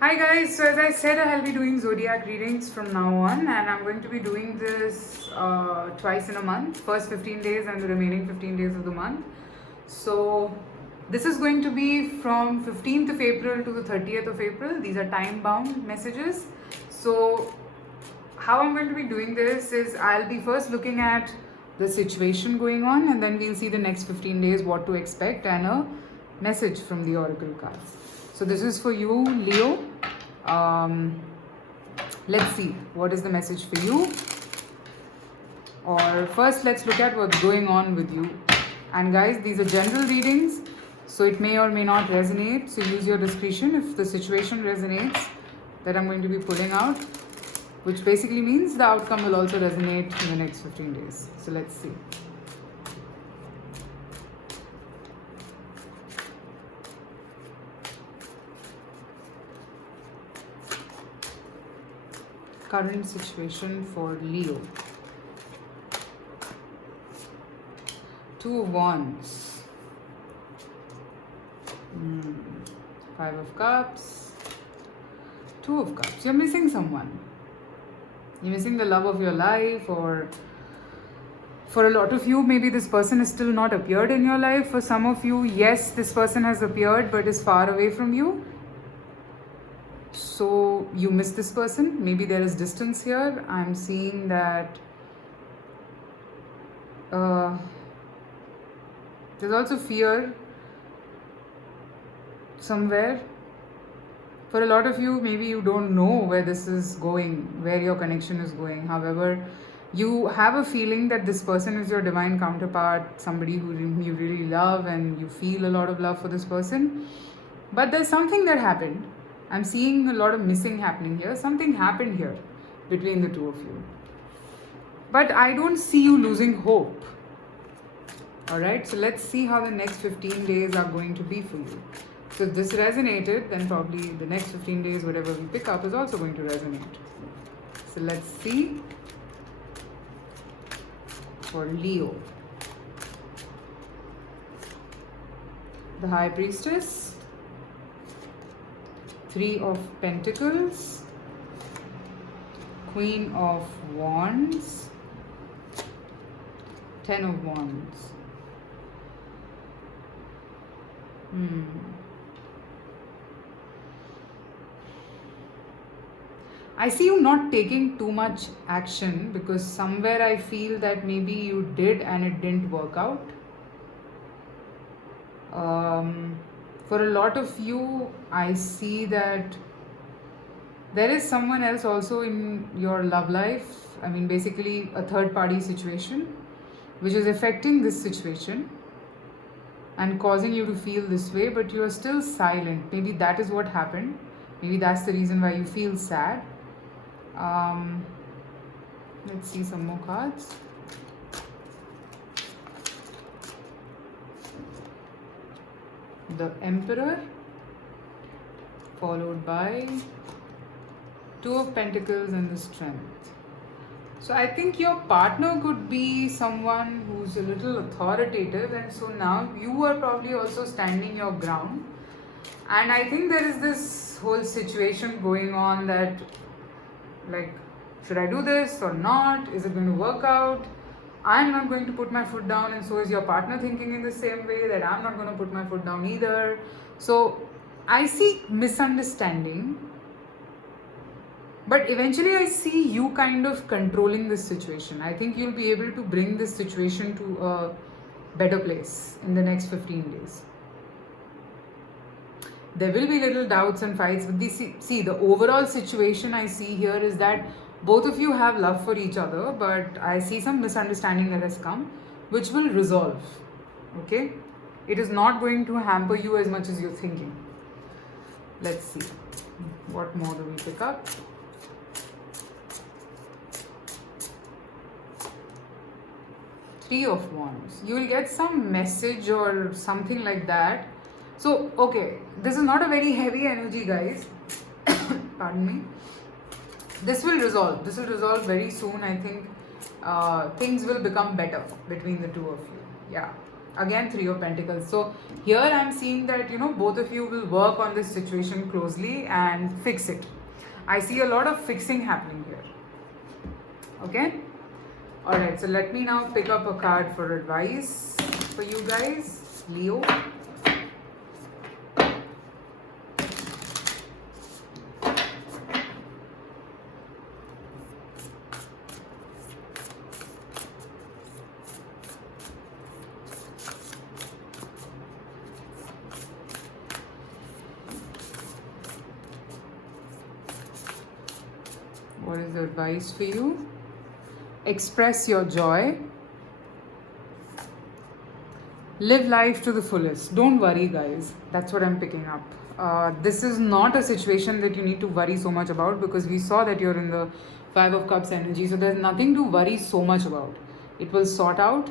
Hi guys, so as I said, I'll be doing zodiac readings from now on, and I'm going to be doing this twice in a month, first 15 days and the remaining 15 days of the month. So, this is going to be from 15th of April to the 30th of April. These are time bound messages. So, how I'm going to be doing this is I'll be first looking at the situation going on, and then we'll see the next 15 days what to expect and a message from the oracle cards. So this is for you, Leo. um, let's see what is the message for you. Or first let's look at what's going on with you. And guys, these are general readings, so it may or may not resonate, so use your discretion. If the situation resonates, that I'm going to be pulling out, which basically means the outcome will also resonate in the next 15 days. So let's see. Current situation for Leo. Two of Wands. Five of Cups. Two of Cups. You're missing someone. You're missing the love of your life, or for a lot of you, maybe this person has still not appeared in your life. For some of you, yes, this person has appeared but is far away from you. So you miss this person. Maybe there is distance here. I'm seeing that there's also fear somewhere. For a lot of you, maybe you don't know where this is going, where your connection is going. However, you have a feeling that this person is your divine counterpart, somebody who you really love, and you feel a lot of love for this person. But there's something that happened. I'm seeing a lot of missing happening here. Something happened here between the two of you. But I don't see you losing hope. Alright, so let's see how the next 15 days are going to be for you. So if this resonated, then probably the next 15 days, whatever we pick up, is also going to resonate. So let's see for Leo. The High Priestess, Three of Pentacles, Queen of Wands, Ten of Wands. I see you not taking too much action, because somewhere I feel that maybe you did and it didn't work out. For a lot of you, I see that there is someone else also in your love life. I mean, basically a third party situation, which is affecting this situation and causing you to feel this way, but you are still silent. Maybe that is what happened. Maybe that's the reason why you feel sad. Let's see some more cards. The Emperor, followed by Two of Pentacles and the Strength. So I think your partner could be someone who's a little authoritative, and so now you are probably also standing your ground. And I think there is this whole situation going on that, like, should I do this or not? Is it going to work out? I'm not going to put my foot down, and so is your partner thinking in the same way that I'm not going to put my foot down either. So I see misunderstanding, but eventually I see you kind of controlling this situation. I think you'll be able to bring this situation to a better place in the next 15 days. There will be little doubts and fights, but the overall situation I see here is that both of you have love for each other, but I see some misunderstanding that has come, which will resolve. Okay? It is not going to hamper you as much as you're thinking. Let's see. What more do we pick up? Three of Wands. You will get some message or something like that. So, okay, this is not a very heavy energy, guys. Pardon me. This will resolve. This will resolve very soon. I think things will become better between the two of you. Yeah. Again, Three of Pentacles. So here I'm seeing that, you know, both of you will work on this situation closely and fix it. I see a lot of fixing happening here. Okay? Alright, so let me now pick up a card for advice for you guys. Leo. What is the advice for you? Express your joy. Live life to the fullest. Don't worry, guys. That's what I'm picking up. This is not a situation that you need to worry so much about, because we saw that you're in the Five of Cups energy. So there's nothing to worry so much about. It will sort out.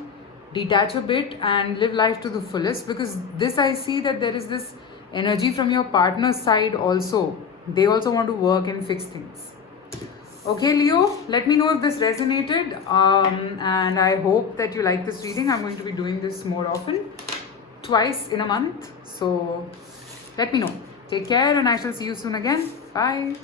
Detach a bit and live life to the fullest, because this, I see that there is this energy from your partner's side also. They also want to work and fix things. Okay, Leo, let me know if this resonated, and I hope that you like this reading. I'm going to be doing this more often, twice in a month. So let me know. Take care, and I shall see you soon again. Bye.